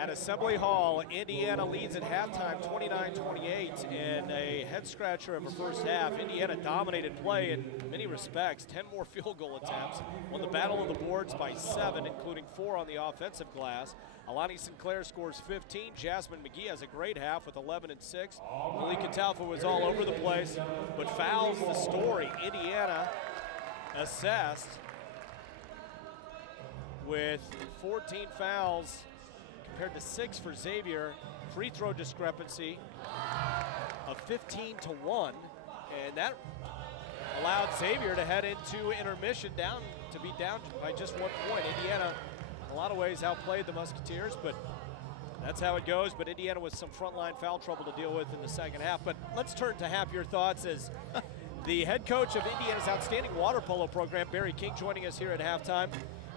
At Assembly Hall, Indiana leads at halftime 29-28 in a head-scratcher of a first half. Indiana dominated play in many respects, 10 more field goal attempts, won the battle of the boards by 7, including 4 on the offensive glass. Alani Sinclair scores 15. Jasmine McGee has a great half with 11 and 6. Malika Taufa was all over the place, but fouls the story. Indiana assessed with 14 fouls compared to 6 for Xavier. Free throw discrepancy of 15-1, and that allowed Xavier to head into intermission down by just 1 point. Indiana, in a lot of ways, outplayed the Musketeers, but that's how it goes. But Indiana with some frontline foul trouble to deal with in the second half. But let's turn to happier thoughts as the head coach of Indiana's outstanding water polo program, Barry King, joining us here at halftime.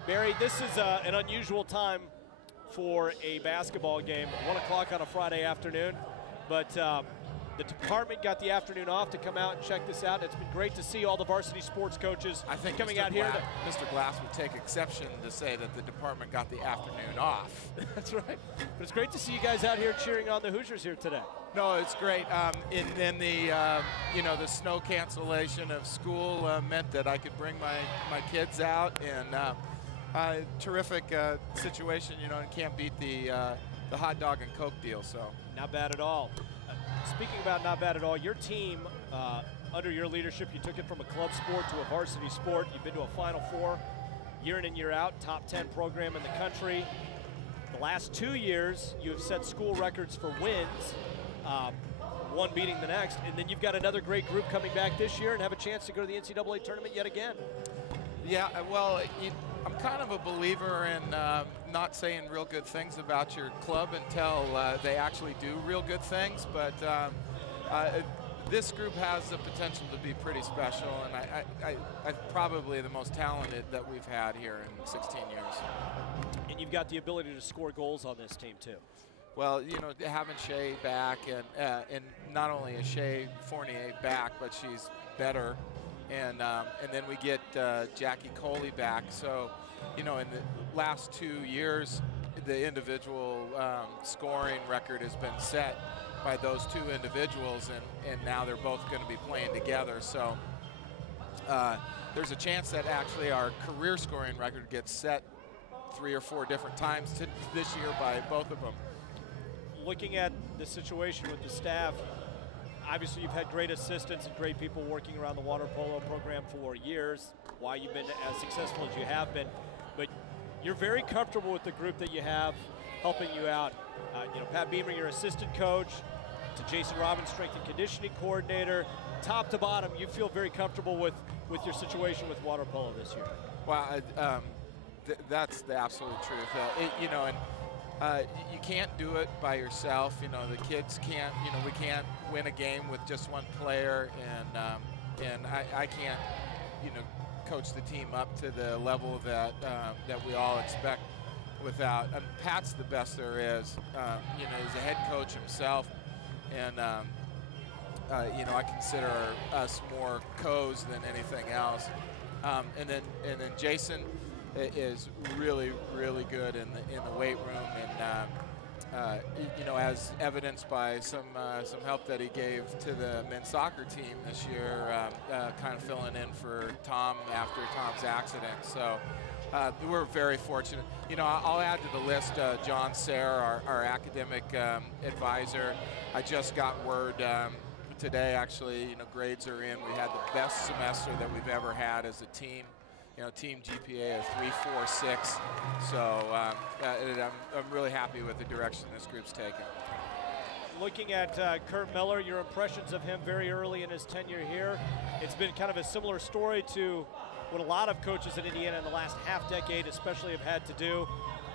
Barry, this is an unusual time for a basketball game, 1 o'clock on a Friday afternoon, but the department got the afternoon off to come out and check this out. It's been great to see all the varsity sports coaches coming out here. Mr. Glass would take exception to say that the department got the afternoon off. That's right. But it's great to see you guys out here cheering on the Hoosiers here today. No, it's great. And the snow cancellation of school meant that I could bring my kids out, and terrific situation, and can't beat the hot dog and Coke deal. So not bad at all. Speaking about not bad at all, your team, under your leadership, you took it from a club sport to a varsity sport. You've been to a Final Four year in and year out, top 10 program in the country. The last 2 years, you have set school records for wins, one beating the next, and then you've got another great group coming back this year and have a chance to go to the NCAA tournament yet again. Yeah, well, I'm kind of a believer in not saying real good things about your club until they actually do real good things, but this group has the potential to be pretty special, and I'm probably the most talented that we've had here in 16 years. And you've got the ability to score goals on this team too. Well, having Shea back, and not only is Shea Fournier back, but she's better. And then we get Jackie Coley back. So, in the last 2 years, the individual scoring record has been set by those 2 individuals, and now they're both going to be playing together. So there's a chance that actually our career scoring record gets set 3 or 4 different times this year by both of them. Looking at the situation with the staff, obviously you've had great assistants and great people working around the water polo program for years, why you've been as successful as you have been, but you're very comfortable with the group that you have helping you out. Pat Beamer, your assistant coach, to Jason Robbins, strength and conditioning coordinator, top to bottom, you feel very comfortable with your situation with water polo this year. Well, that's the absolute truth. You can't do it by yourself. The kids can't. We can't win a game with just one player, and I can't, coach the team up to the level that we all expect without. And Pat's the best there is. He's a head coach himself, and I consider us more co's than anything else. And then Jason is really, really good in the weight room, and as evidenced by some help that he gave to the men's soccer team this year, kind of filling in for Tom after Tom's accident. So we're very fortunate. I'll add to the list John Sayre, our academic advisor. I just got word today, actually, grades are in. We had the best semester that we've ever had as a team. Team GPA of 3.46. So I'm really happy with the direction this group's taken. Looking at Kurt Miller, your impressions of him very early in his tenure here. It's been kind of a similar story to what a lot of coaches at Indiana in the last half-decade especially have had to do.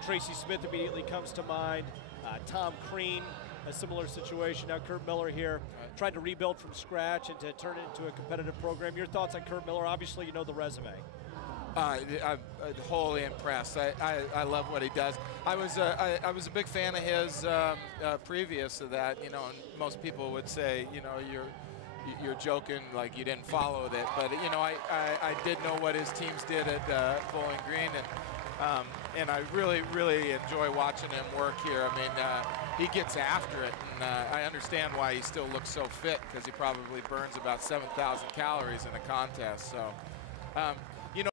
Tracy Smith immediately comes to mind. Tom Crean, a similar situation. Now Kurt Miller here, trying to rebuild from scratch and to turn it into a competitive program. Your thoughts on Kurt Miller? Obviously, you know the resume. I'm wholly impressed. I love what he does. I was a big fan of his previous to that. And most people would say, you're joking, like you didn't follow it. But I did know what his teams did at Bowling Green, And I really, really enjoy watching him work here. I mean, he gets after it, and I understand why he still looks so fit, because he probably burns about 7,000 calories in a contest. So